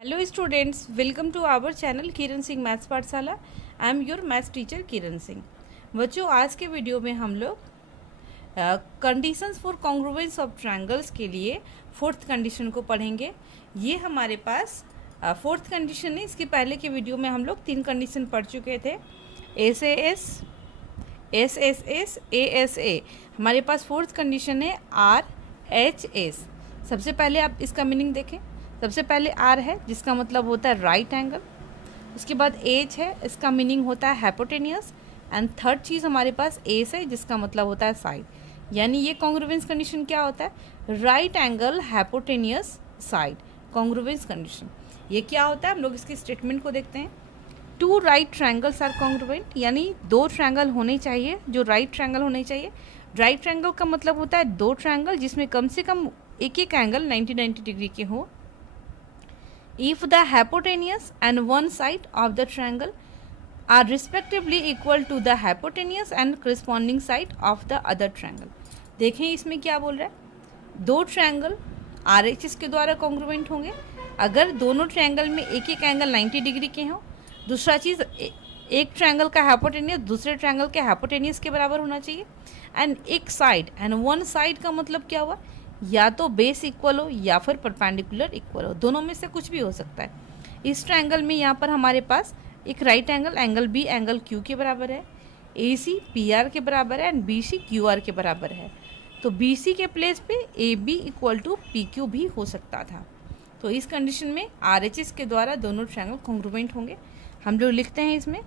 Hello students, welcome to our channel Kiran Singh maths Pathshala. I am your maths teacher Kiran Singh. बच्चों, आज के video में हम लोग conditions for congruence of triangles के लिए फोर्थ कंडीशन को पढ़ेंगे। ये हमारे पास फोर्थ कंडीशन है। इसके पहले के वीडियो में हम लोग 3 कंडीशन पढ़ चुके थे, SAS, SSS, ASA। हमारे पास फोर्थ कंडीशन है RHS। सबसे पहले आप इसका मीनिंग देखें। सबसे पहले आर है, जिसका मतलब होता है राइट एंगल। उसके बाद एच है, इसका मीनिंग होता है हाइपोटेनियस। एंड थर्ड चीज़ हमारे पास एस है, जिसका मतलब होता है साइड। यानी ये कॉन्ग्रुएंस कंडीशन क्या होता है? Right angle hypotenuse side, congruence condition. ये क्या होता है? हम लोग इसके स्टेटमेंट को देखते हैं। 2 राइट ट्रायंगल्स आर कॉन्ग्रुएंट, यानी 2 ट्रायंगल होने चाहिए जो राइट ट्रायंगल होने चाहिए। राइट ट्रायंगल का मतलब होता है 2 ट्रायंगल जिसमें कम से कम एक एंगल 90 डिग्री के हो। If the hypotenuse and one side of the triangle are respectively equal to the hypotenuse and corresponding side of the other triangle। देखें इसमें क्या बोल रहा है, 2 ट्रायंगल RHS के द्वारा कॉन्ग्रुएंट होंगे अगर दोनों ट्रायंगल में एक एंगल 90 डिग्री के हों। दूसरा चीज़, एक ट्रायंगल का हाइपोटेनियस दूसरे ट्रायंगल के हाइपोटेनियस के बराबर होना चाहिए। एंड एक साइड, एंड वन साइड का मतलब क्या हुआ? या तो बेस इक्वल हो या फिर परपेंडिकुलर इक्वल हो, दोनों में से कुछ भी हो सकता है। इस ट्रायंगल में यहाँ पर हमारे पास एक right angle, angle B angle Q के बराबर है, AC PR के बराबर है एंड BC QR के बराबर है। तो BC के प्लेस पे AB इक्वल टू PQ भी हो सकता था। तो इस कंडीशन में RHS के द्वारा दोनों ट्रायंगल कॉन्ग्रुएंट होंगे। हम लोग लिखते हैं इसमें,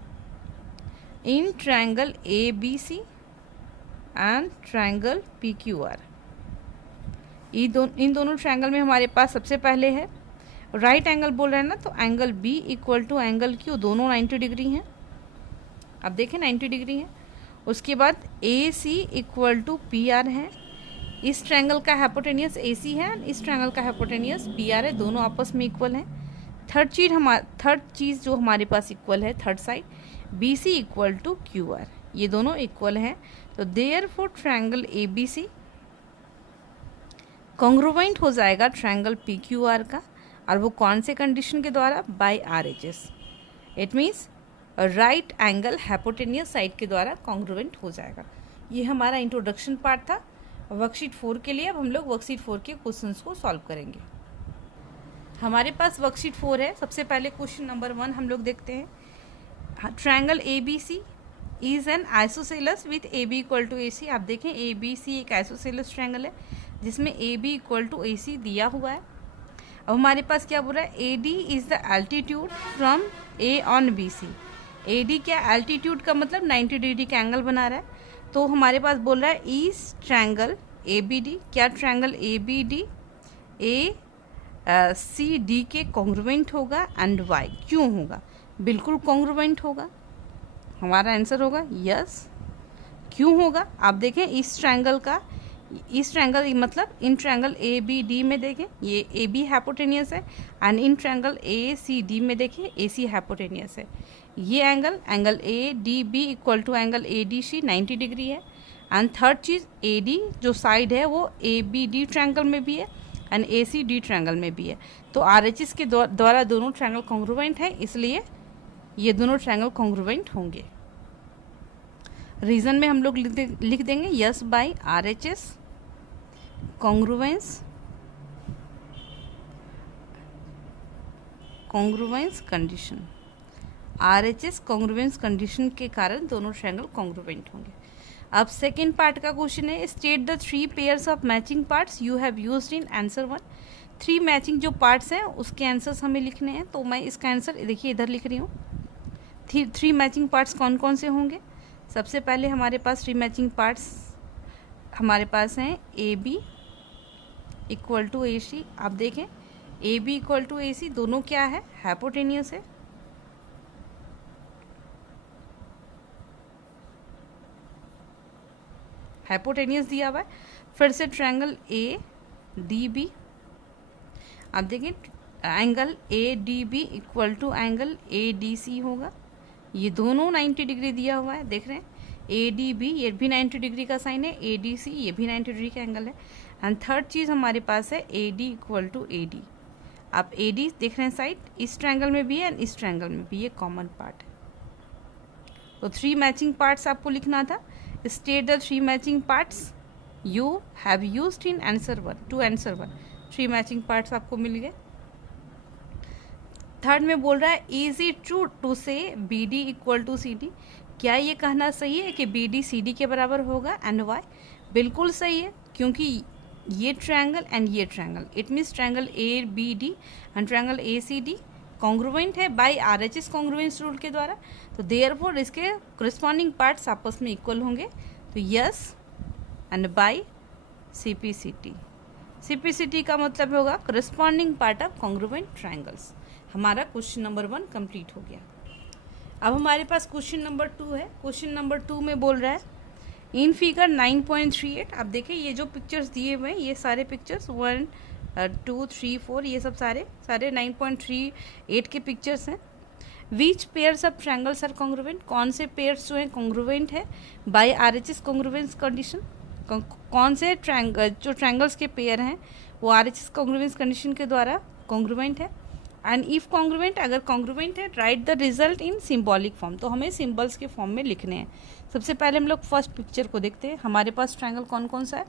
in triangle ABC and triangle PQR। इन दोनों ट्रायंगल में हमारे पास सबसे पहले है राइट एंगल बोल रहे हैं ना, तो angle B equal to angle Q, दोनों 90 डिग्री हैं। अब देखें 90 डिग्री है। उसके बाद AC इक्वल टू PR है। इस ट्रायंगल का हाइपोटेनियस AC है, इस ट्रायंगल का हाइपोटेनियस PR है, दोनों आपस में इक्वल हैं। थर्ड चीज़ जो हमारे पास इक्वल है, third side BC equal to QR, ये दोनों इक्वल हैं। तो देयरफॉर ट्रायंगल ABC कॉन्ग्रुएंट हो जाएगा ट्रायंगल PQR का, और वो कौन से कंडीशन के द्वारा? By RHS। It means right angle hypotenuse side के द्वारा कॉन्ग्रुएंट हो जाएगा। ये हमारा इंट्रोडक्शन पार्ट था वर्कशीट 4 के लिए। अब हम लोग वर्कशीट 4 के क्वेश्चंस को सॉल्व करेंगे। हमारे पास वर्कशीट 4 है। सबसे पहले क्वेश्चन नंबर 1 हम लोग देखते हैं। Triangle ABC is an isosceles with AB equal to AC। आप देखें ABC एक आइसोसेलेस ट्रायंगल है जिसमें AB इक्वल टू AC दिया हुआ है। अब हमारे पास क्या बोल रहा है? AD is the altitude from A on BC। AD क्या? एल्टीट्यूड का मतलब 90 डिग्री का एंगल बना रहा है। तो हमारे पास बोल रहा है इस ट्रायंगल ABD, क्या ट्रायंगल ABD ACD के कॉन्ग्रुएंट होगा एंड वाई, क्यों होगा? बिल्कुल कॉन्ग्रुएंट होगा। हमारा आंसर होगा यस। क्यों होगा? आप देखें इस ट्रायंगल मतलब इन ट्रायंगल ABD में देखें, ये AB हाइपोटेनियस है, एंड इन ट्रायंगल ACD में देखें AC हाइपोटेनियस है। ये angle ADB equal to angle ADC 90 degree है। एंड थर्ड चीज़, AD जो साइड है वो ABD ट्रायंगल में भी है एंड ACD ट्रायंगल में भी है। तो RHS के द्वारा दोनों ट्रायंगल कॉन्ग्रुएंट हैं, इसलिए ये दोनों ट्रायंगल कॉन्ग्रुएंट होंगे। रीज़न में हम लोग लिख देंगे yes by RHS congruence condition. RHS congruence condition के कारण दोनों ट्रायंगल कॉन्ग्रुएंट होंगे। अब सेकेंड पार्ट का क्वेश्चन है, state the 3 pairs of matching parts you have used in answer 1। 3 matching जो पार्ट्स हैं उसके आंसर्स हमें लिखने हैं। तो मैं इसका आंसर देखिए इधर लिख रही हूँ। 3 मैचिंग पार्ट्स कौन कौन से होंगे? सबसे पहले हमारे पास 3 मैचिंग पार्ट्स हमारे पास हैं AB इक्वल टू AC। आप देखें AB इक्वल टू AC दोनों क्या है? हाइपोटेनियस है। हाइपोटेनियस दिया हुआ है। फिर से ट्रायंगल ADB, आप देखें angle ADB equal to angle ADC होगा। ये दोनों 90 डिग्री दिया हुआ है, देख रहे हैं। ADB ये भी 90 डिग्री का साइन है, ADC ये भी 90 डिग्री का एंगल है। एंड थर्ड चीज़ हमारे पास है AD इक्वल टू AD। आप ए डी देख रहे हैं साइड, इस ट्रायंगल में भी है एंड इस ट्रायंगल में भी, ये कॉमन पार्ट है। तो 3 मैचिंग पार्ट्स आपको लिखना था। State the 3 matching parts you have used in answer 1 to answer 1। 3 matching parts आपको मिल गए। थर्ड में बोल रहा है is it true to say B D equal to C D, क्या ये कहना सही है कि बी डी सी डी के बराबर होगा एंड वाई? बिल्कुल सही है, क्योंकि ये ट्रायंगल एंड ये triangle, it means triangle A B D and triangle A C D congruent है बाय आरएचएस कॉन्ग्रुवेंस रूल के द्वारा। तो देयरफॉर इसके करस्पॉन्डिंग पार्ट्स आपस में इक्वल होंगे। तो yes and by CPCT. CPCT का मतलब होगा corresponding part of congruent triangles. हमारा क्वेश्चन नंबर 1 कंप्लीट हो गया। अब हमारे पास क्वेश्चन नंबर 2 है। क्वेश्चन नंबर 2 में बोल रहा है इन फिगर 9.38, आप देखिए ये जो पिक्चर्स दिए हुए हैं ये सारे पिक्चर्स 1 2 3 4 ये सब सारे 9.38 के पिक्चर्स हैं। Which pairs of triangles are congruent, कौन से पेयर्स जो हैं कॉन्ग्रुवेंट है बाय आरएचएस कॉन्ग्रुवेंस कंडीशन, कौन से जो ट्रायंगल्स के पेयर हैं वो आरएचएस कॉन्ग्रुवेंस कंडीशन के द्वारा कॉन्ग्रुवेंट है। एंड इफ कॉन्ग्रुवेंट, अगर कॉन्ग्रुवेंट है right the result in symbolic form, तो हमें सिंबल्स के फॉर्म में लिखने हैं। सबसे पहले हम लोग फर्स्ट पिक्चर को देखते हैं। हमारे पास ट्रायंगल कौन कौन सा है?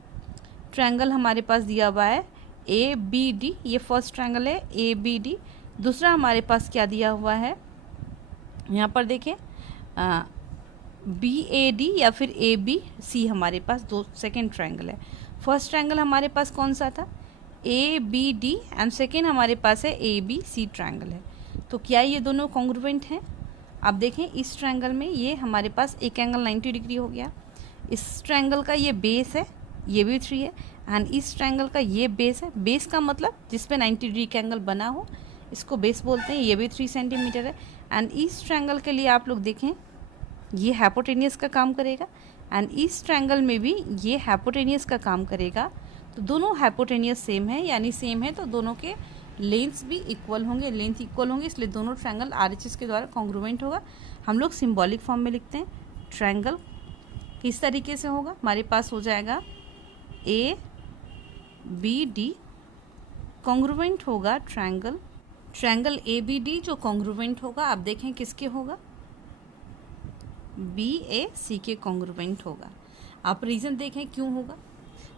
ट्रायंगल हमारे पास दिया हुआ है ए बी डी, ये फर्स्ट ट्रायंगल है ए बी डी। दूसरा हमारे पास क्या दिया हुआ है, यहाँ पर देखें बी ए डी या फिर ए बी सी, हमारे पास दो सेकेंड ट्रायंगल है। फर्स्ट ट्रायंगल हमारे पास कौन सा था? A B D and second हमारे पास है ए बी सी ट्रायंगल है। तो क्या ये दोनों कॉन्ग्रुवेंट हैं? आप देखें इस ट्रायंगल में ये हमारे पास एक एंगल 90 डिग्री हो गया, इस ट्रायंगल का ये बेस है, ये भी 3 है, एंड इस ट्रायंगल का ये बेस है। बेस का मतलब जिस पे 90 डिग्री का एंगल बना हो इसको बेस बोलते हैं, ये भी 3 सेंटीमीटर है। एंड इस ट्रायंगल के लिए आप लोग देखें ये हाइपोटेनियस का काम करेगा एंड इस ट्रायंगल में भी ये हाइपोटेनियस का काम करेगा। तो दोनों हाइपोटेनियस सेम है, यानी सेम है तो दोनों के लेंथ्स भी इक्वल होंगे, लेंथ इक्वल होंगे, इसलिए दोनों ट्रायंगल आरएचएस के द्वारा कॉन्ग्रुवेंट होगा। हम लोग सिंबॉलिक फॉर्म में लिखते हैं। ट्रायंगल किस तरीके से होगा? हमारे पास हो जाएगा ए बी डी कॉन्ग्रुवेंट होगा triangle, triangle A B D जो कॉन्ग्रुवेंट होगा, आप देखें किसके होगा? बी ए सी के कॉन्ग्रुवेंट होगा। आप रीज़न देखें क्यों होगा।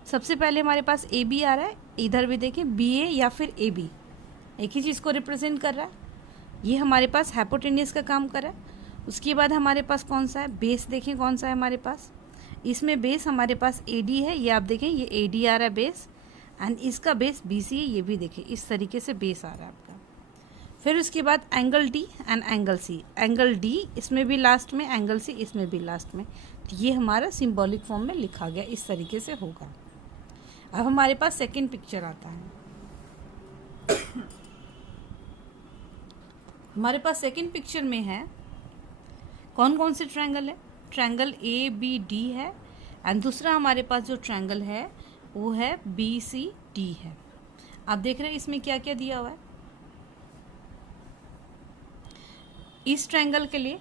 सबसे पहले हमारे पास ए बी आ रहा है, इधर भी देखें बी ए या फिर ए बी, एक ही चीज़ को रिप्रेजेंट कर रहा है। ये हमारे पास हाइपोटेनियस का काम कर रहा है। उसके बाद हमारे पास कौन सा है? बेस देखें कौन सा है हमारे पास। इसमें बेस हमारे पास ए डी है, ये आप देखें ये ए डी आ रहा है बेस, एंड इसका बेस बी सी है, ये भी देखें इस तरीके से बेस आ रहा है आपका। फिर उसके बाद angle D and angle C, angle D इसमें भी लास्ट में, एंगल सी इसमें भी लास्ट में। तो ये हमारा सिंबॉलिक फॉर्म में लिखा गया, इस तरीके से होगा। अब हमारे पास सेकंड पिक्चर आता है। हमारे पास सेकंड पिक्चर में है कौन कौन से ट्रायंगल है? ट्रायंगल ए बी डी है एंड दूसरा हमारे पास जो ट्रायंगल है वो है बी सी डी है। आप देख रहे हैं इसमें क्या क्या दिया हुआ है। इस ट्रायंगल के लिए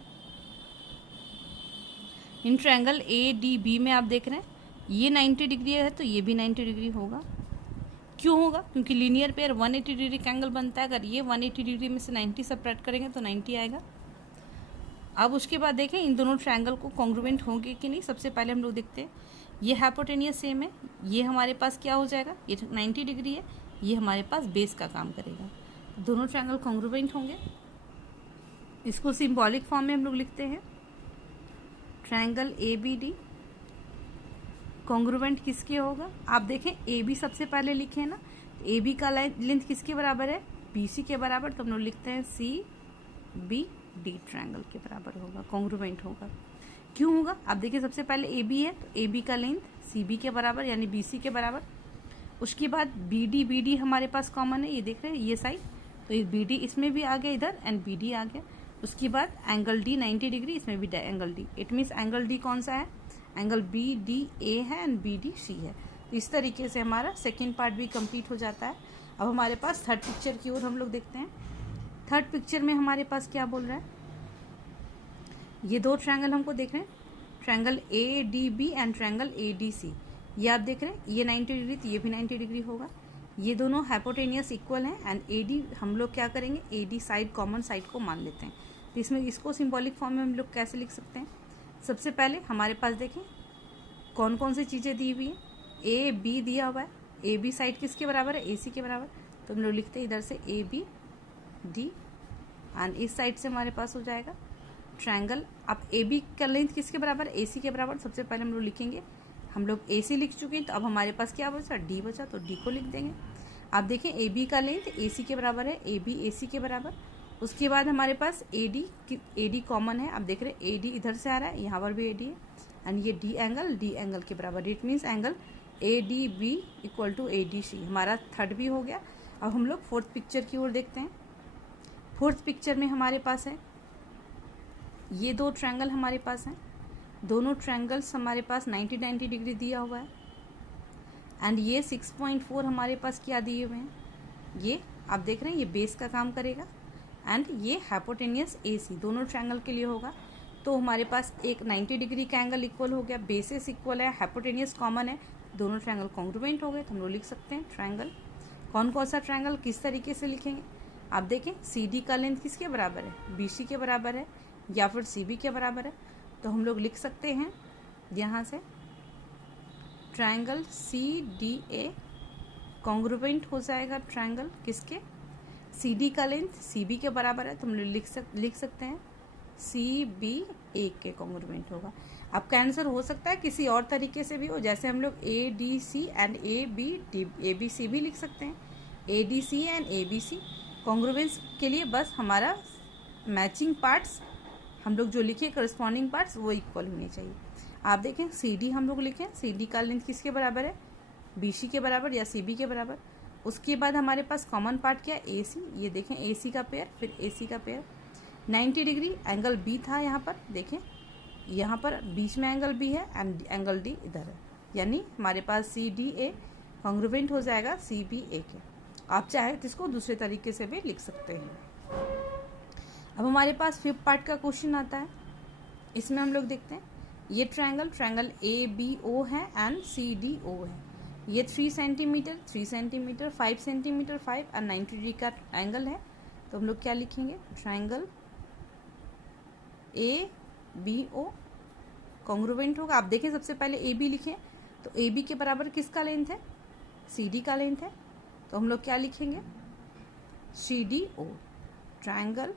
in triangle A D B में आप देख रहे हैं ये 90 डिग्री है तो ये भी 90 डिग्री होगा। क्यों होगा? क्योंकि लीनियर पेयर 180 डिग्री का एंगल बनता है। अगर ये 180 डिग्री में से 90 सब्ट्रैक्ट करेंगे तो 90 आएगा। अब उसके बाद देखें इन दोनों ट्रायंगल को कॉन्ग्रुवेंट होंगे कि नहीं। सबसे पहले हम लोग देखते हैं ये हाइपोटेनियस सेम है, ये हमारे पास क्या हो जाएगा? ये 90 डिग्री है, ये हमारे पास बेस का काम करेगा। दोनों ट्रायंगल कॉन्ग्रुवेंट होंगे। इसको सिंबॉलिक फॉर्म में हम लोग लिखते हैं triangle A B D congruent किसके होगा? आप देखें ए बी सबसे पहले लिखे हैं ना, ए बी का लेंथ किसके बराबर है? बी सी के बराबर। तो हम लोग लिखते हैं सी बी डी ट्रायंगल के बराबर होगा, कॉन्ग्रुवेंट होगा। क्यों होगा? आप देखिए सबसे पहले ए बी है तो ए बी का लेंथ सी बी के बराबर यानी बी सी के बराबर। उसके बाद बी डी हमारे पास कॉमन है, ये देख रहे हैं ये साइड, तो ये बी डी इसमें भी आ गया इधर एंड बी डी आ गया। उसके बाद एंगल डी 90 डिग्री, इसमें भी angle D. It means angle D कौन सा है? एंगल बी डी ए है एंड बी डी सी है। तो इस तरीके से हमारा सेकेंड पार्ट भी कंप्लीट हो जाता है। अब हमारे पास थर्ड पिक्चर की ओर हम लोग देखते हैं। थर्ड पिक्चर में हमारे पास क्या बोल रहा है? ये दो ट्रायंगल हमको देख रहे हैं, triangle A D B and triangle A D C. ये आप देख रहे हैं ये 90 डिग्री तो ये भी 90 डिग्री होगा। ये दोनों हाइपोटेनियस इक्वल हैं एंड AD हम लोग क्या करेंगे, AD साइड कॉमन साइड को मान लेते हैं। तो इसमें इसको सिंबॉलिक फॉर्म में हम लोग कैसे लिख सकते हैं? सबसे पहले हमारे पास देखें कौन कौन सी चीज़ें दी हुई हैं। AB दिया हुआ है, AB साइड किसके बराबर है, AC के बराबर। तो हम लोग लिखते हैं इधर से ABD एंड इस साइड से हमारे पास हो जाएगा ट्रायंगल। अब AB का लेंथ किसके बराबर है, AC के बराबर। सबसे पहले हम लोग लिखेंगे, हम लोग AC लिख चुके हैं, तो अब हमारे पास क्या बचा, D बचा, तो D को लिख देंगे। आप देखें AB का लेंथ AC के बराबर है, AB AC के बराबर। उसके बाद हमारे पास AD कॉमन है। अब देख रहे हैं AD इधर से आ रहा है, यहाँ पर भी AD है एंड ये D एंगल के बराबर। It means angle ADB equal to ADC। हमारा थर्ड भी हो गया। अब हम लोग फोर्थ पिक्चर की ओर देखते हैं। फोर्थ पिक्चर में हमारे पास है ये दो ट्रायंगल हमारे पास हैं। दोनों ट्रायंगल्स हमारे पास 90 डिग्री दिया हुआ है एंड ये 6.4 हमारे पास क्या दिए हुए हैं, ये आप देख रहे हैं, ये बेस का काम करेगा एंड ये हाइपोटेनियस AC दोनों ट्रायंगल के लिए होगा। तो हमारे पास एक 90 डिग्री का एंगल इक्वल हो गया, बेसिस इक्वल है, हाइपोटेनियस कॉमन है, दोनों ट्रायंगल कॉन्ग्रुएंट हो गए। तो हम लोग लिख सकते हैं ट्रायंगल। कौन कौन सा ट्रायंगल किस तरीके से लिखेंगे, आप देखें CD का लेंथ किसके बराबर है, BC के बराबर है या फिर CB के बराबर है। तो हम लोग लिख सकते हैं यहाँ से ट्रायंगल CDA कॉन्ग्रुएंट हो जाएगा ट्रायंगल किसके, CD का लेंथ CB के बराबर है। तो हम लोग लिख सकते हैं CBA के कॉन्ग्रुएंट होगा। आपका आंसर हो सकता है किसी और तरीके से भी हो, जैसे हम लोग ADC एंड ABC भी लिख सकते हैं। ADC एंड ABC कॉन्ग्रुएंस के लिए बस हमारा मैचिंग पार्ट्स हम लोग जो लिखे करस्पॉन्डिंग पार्ट्स वो इक्वल होने चाहिए। आप देखें CD हम लोग लिखें, CD का लेंथ किसके बराबर है, BC के बराबर या CB के बराबर। उसके बाद हमारे पास कॉमन पार्ट क्या, AC। ये देखें AC का पेयर फिर AC का पेयर। 90 डिग्री एंगल B था यहाँ पर, देखें यहाँ पर बीच में एंगल B है एंड एंगल D इधर है, यानी हमारे पास CDA कॉन्ग्रुएंट हो जाएगा CBA के। आप चाहे तो इसको दूसरे तरीके से भी लिख सकते हैं। अब हमारे पास फिफ्थ पार्ट का क्वेश्चन आता है। इसमें हम लोग देखते हैं ये ट्रायंगल ABO है एंड CDO है। ये 3 सेंटीमीटर 5 सेंटीमीटर 5 एंड 90 डिग्री का एंगल है। तो हम लोग क्या लिखेंगे, ट्रायंगल ABO कॉन्ग्रुएंट होगा। आप देखें सबसे पहले AB लिखें, तो AB के बराबर किसका लेंथ है, CD का लेंथ है। तो हम लोग क्या लिखेंगे, CDO ट्रायंगल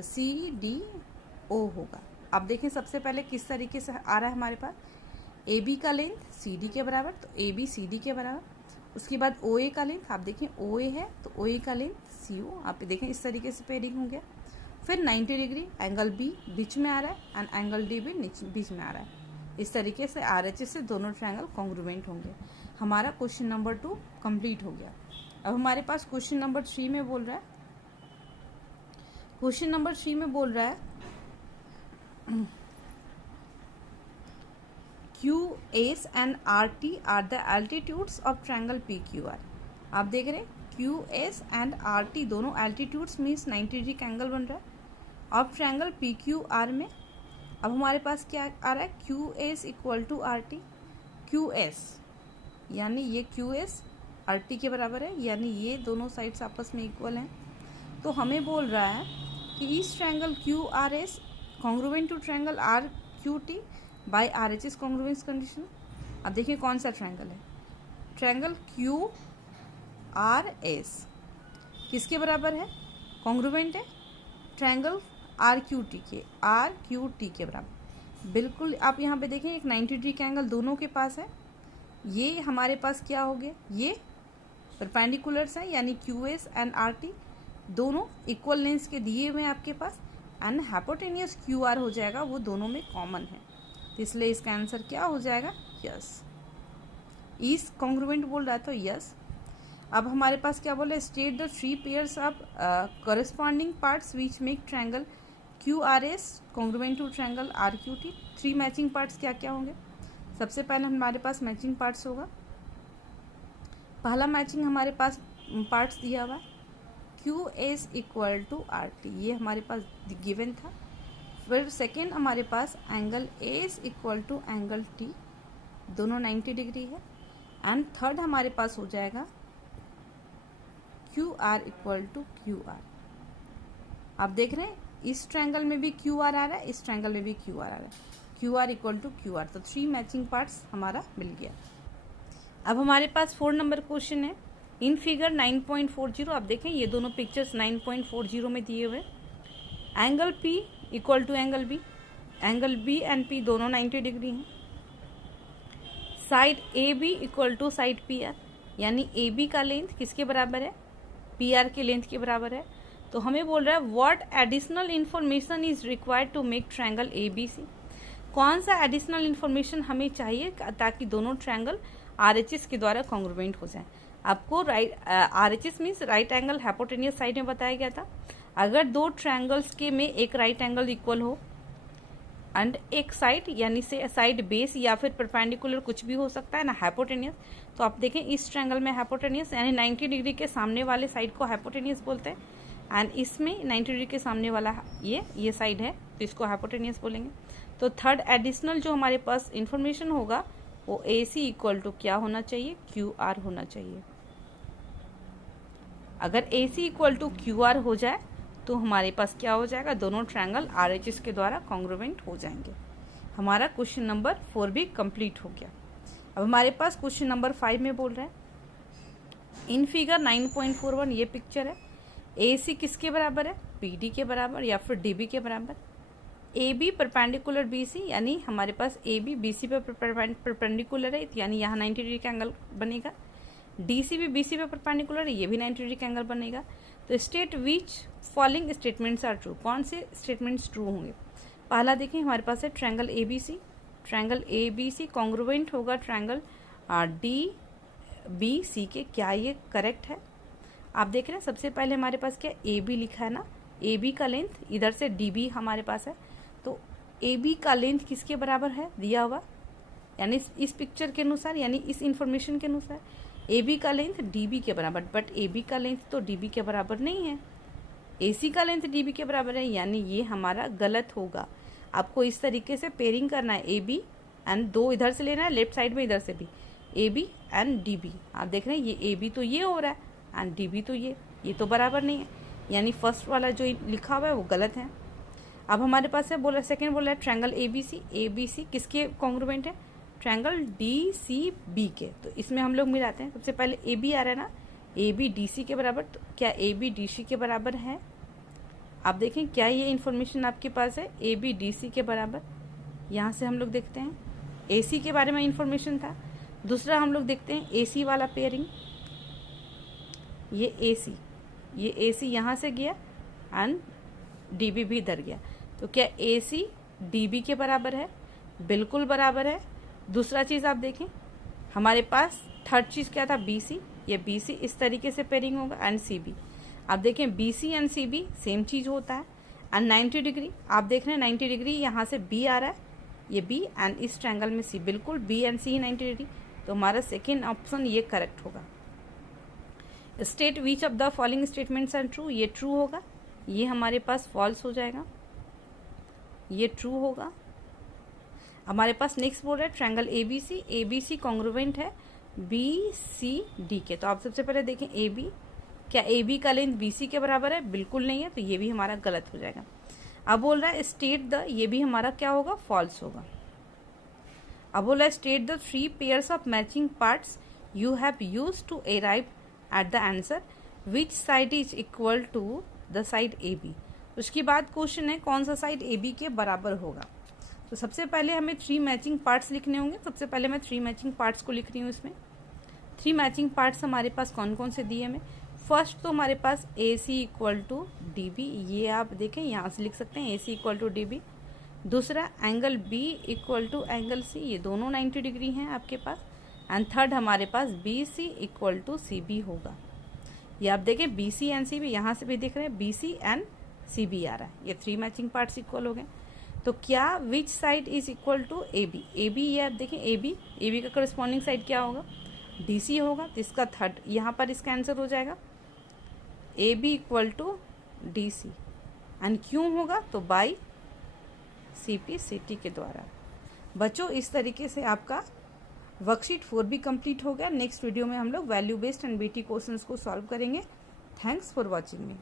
CDO होगा। अब देखें सबसे पहले किस तरीके से आ रहा है हमारे पास, AB का लेंथ CD के बराबर, तो AB CD के बराबर। उसके बाद OA का लेंथ, आप देखें OA है तो OA का लेंथ CO। आप देखें इस तरीके से पेयरिंग हो गया। फिर 90 डिग्री एंगल B बीच में आ रहा है एंड एंगल D भी बीच में आ रहा है। इस तरीके से RHS से दोनों ट्रायंगल कॉन्ग्रुएंट होंगे। हमारा क्वेश्चन नंबर 2 कंप्लीट हो गया। अब हमारे पास क्वेश्चन नंबर 3 में बोल रहा है, क्वेश्चन नंबर 3 में बोल रहा है QS and RT are the altitudes of triangle PQR। आप देख रहे हैं QS and RT दोनों altitudes मीन्स 90 डिग्री का एंगल बन रहा है अब ट्रायंगल PQR में। अब हमारे पास क्या आ रहा है, QS equal to RT। QS यानी ये QS RT के बराबर है, यानी ये दोनों साइड्स आपस में इक्वल हैं। तो हमें बोल रहा है कि इस triangle QRS congruent to triangle RQT by RHS congruence condition. अब देखिए कौन सा ट्रायंगल है, ट्रायंगल QRS किसके बराबर है, कॉन्ग्रुएंट है ट्रायंगल RQT के बराबर। बिल्कुल आप यहाँ पे देखें एक 90 डिग्री का एंगल दोनों के पास है। ये हमारे पास क्या हो गया, ये परपेंडिकुलर्स हैं, यानी QS एंड RT दोनों इक्वल लेंथ के दिए हुए हैं आपके पास एंड हाइपोटेनियस QR हो जाएगा, वो दोनों में कॉमन है। तो इसलिए इसका आंसर क्या हो जाएगा, यस। इस कॉन्ग्रुएंट बोल रहा है तो यस। अब हमारे पास क्या बोले, state the 3 pairs of corresponding parts which make triangle QRS congruent to triangle RQT। 3 matching parts क्या क्या होंगे। सबसे पहले हमारे पास मैचिंग पार्ट्स होगा, पहला मैचिंग हमारे पास पार्ट्स दिया हुआ है QS इक्वल टू RT, ये हमारे पास गिवन था। फिर सेकेंड हमारे पास angle AS equal to angle T, दोनों 90 डिग्री है। एंड थर्ड हमारे पास हो जाएगा Q R equal to Q R. आप देख रहे हैं इस ट्रायंगल में भी क्यू आर आ रहा है, इस ट्रायंगल में भी क्यू आर आ रहा है, Q R equal to Q R. तो 3 मैचिंग पार्ट्स हमारा मिल गया। अब हमारे पास 4 नंबर क्वेश्चन है। इन फिगर 9.40 आप देखें ये दोनों पिक्चर्स 9.40 में दिए हुए। Angle P equal to angle B, angle B and P दोनों 90 डिग्री हैं। Side AB equal to side PR, यानी AB का लेंथ किसके बराबर है, PR के लेंथ के बराबर है। तो हमें बोल रहा है what additional information is required to make triangle ABC। कौन सा एडिशनल इंफॉर्मेशन हमें चाहिए ताकि दोनों ट्रायंगल RHS के द्वारा कॉन्ग्रुएंट हो जाए। आपको RHS means right angle hypotenuse side में बताया गया था। अगर दो ट्रायंगल्स के में एक राइट एंगल इक्वल हो एंड एक साइड यानी से साइड बेस या फिर परपेंडिकुलर कुछ भी हो सकता है ना हाइपोटेनियस, तो आप देखें इस ट्रायंगल में हाइपोटेनियस यानी 90 डिग्री के सामने वाले साइड को हाइपोटेनियस बोलते हैं एंड इसमें 90 डिग्री के सामने वाला ये साइड है तो इसको हाइपोटेनियस बोलेंगे। तो थर्ड एडिशनल जो हमारे पास इंफॉर्मेशन होगा वो AC इक्वल टू क्या होना चाहिए, QR होना चाहिए। अगर AC इक्वल टू QR हो जाए तो हमारे पास क्या हो जाएगा, दोनों ट्रायंगल RHS के द्वारा कॉन्ग्रुएंट हो जाएंगे। हमारा क्वेश्चन नंबर 4 भी कंप्लीट हो गया। अब हमारे पास क्वेश्चन नंबर 5 में बोल रहे हैं इन फिगर 9.41 ये पिक्चर है। AC किसके बराबर है, PD के बराबर या फिर DB के बराबर। AB परपेंडिकुलर BC, यानी हमारे पास AB BC पे परपेंडिकुलर है यानी यहाँ 90 डिग्री का एंगल बनेगा। DC भी BC पे परपेंडिकुलर है, ये भी 90 डिग्री का एंगल बनेगा। तो state which following statements are true, कौन से स्टेटमेंट्स ट्रू होंगे। पहला देखें हमारे पास है triangle ABC, triangle ABC congruent होगा ट्रायंगल DBC के, क्या ये करेक्ट है। आप देख रहे हैं सबसे पहले हमारे पास क्या AB लिखा है ना, AB का लेंथ इधर से DB हमारे पास है, तो AB का लेंथ किसके बराबर है दिया हुआ, यानी इस पिक्चर के अनुसार यानी इस इंफॉर्मेशन के अनुसार AB का लेंथ DB के बराबर, बट AB का लेंथ तो DB के बराबर नहीं है। AC का लेंथ DB के बराबर है यानी ये हमारा गलत होगा। आपको इस तरीके से पेयरिंग करना है, AB एंड दो इधर से लेना है लेफ्ट साइड में, इधर से भी AB एंड DB। आप देख रहे हैं ये AB तो ये हो रहा है एंड DB तो ये तो बराबर नहीं है, यानी फर्स्ट वाला जो लिखा हुआ है वो गलत है। अब हमारे पास है बोला सेकेंड बोला है ट्रायंगल ABC किसके कॉन्ग्रुएंट है, ट्रायंगल DCB के। तो इसमें हम लोग मिलाते हैं, सबसे पहले AB आ रहा है ना, AB DC के बराबर, तो क्या AB DC के बराबर है। आप देखें क्या ये इन्फॉर्मेशन आपके पास है AB DC के बराबर। यहाँ से हम लोग देखते हैं AC के बारे में इन्फॉर्मेशन था। दूसरा हम लोग देखते हैं AC वाला पेयरिंग, ये AC यहाँ से गया एंड DB भी इधर गया, तो क्या AC DB के बराबर है, बिल्कुल बराबर है। दूसरा चीज़ आप देखें हमारे पास थर्ड चीज़ क्या था BC, ये BC इस तरीके से पेयरिंग होगा एंड CB। आप देखें BC एंड CB सेम चीज़ होता है एंड 90 डिग्री, आप देख रहे हैं 90 डिग्री यहाँ से B आ रहा है, ये B एंड इस ट्रायंगल में C, बिल्कुल B एंड C 90 डिग्री, तो हमारा सेकेंड ऑप्शन ये करेक्ट होगा। State which of the following statements are true, ये ट्रू होगा, ये हमारे पास फॉल्स हो जाएगा, ये ट्रू होगा। हमारे पास नेक्स्ट बोल रहा है ट्रायंगल ABC कॉन्ग्रुएंट है BCD के। तो आप सबसे पहले देखें AB, क्या AB का लेंथ BC के बराबर है, बिल्कुल नहीं है, तो ये भी हमारा गलत हो जाएगा। अब बोल रहा है स्टेट द, ये भी हमारा क्या होगा फॉल्स होगा। अब बोल रहा है state the 3 pairs of matching parts you have used to arrive at the answer which side is equal to the side AB। उसके बाद क्वेश्चन है कौन सा साइड AB के बराबर होगा। तो सबसे पहले हमें 3 मैचिंग पार्ट्स लिखने होंगे। सबसे पहले मैं 3 मैचिंग पार्ट्स को लिख रही हूँ। इसमें 3 मैचिंग पार्ट्स हमारे पास कौन कौन से दिए हमें। फर्स्ट तो हमारे पास AC इक्वल टू DB, ये आप देखें यहाँ से लिख सकते हैं AC इक्वल टू DB। दूसरा angle B equal to angle C, ये दोनों 90 डिग्री हैं आपके पास। एंड थर्ड हमारे पास BC इक्वल टू CB होगा। ये आप देखें BC एंड CB, यहाँ से भी देख रहे हैं BC एंड CB आ रहा है, ये 3 मैचिंग पार्ट्स इक्वल हो गए। तो क्या which side is equal to AB, ये आप देखें AB का करस्पॉन्डिंग साइड क्या होगा DC होगा, तो इसका थर्ड यहाँ पर इसका आंसर हो जाएगा AB equal to DC and क्यों होगा तो बाई CP/CT के द्वारा। बच्चों इस तरीके से आपका वर्कशीट 4 भी कंप्लीट हो गया। नेक्स्ट वीडियो में हम लोग value based and BT questions को सॉल्व करेंगे। Thanks for watching me.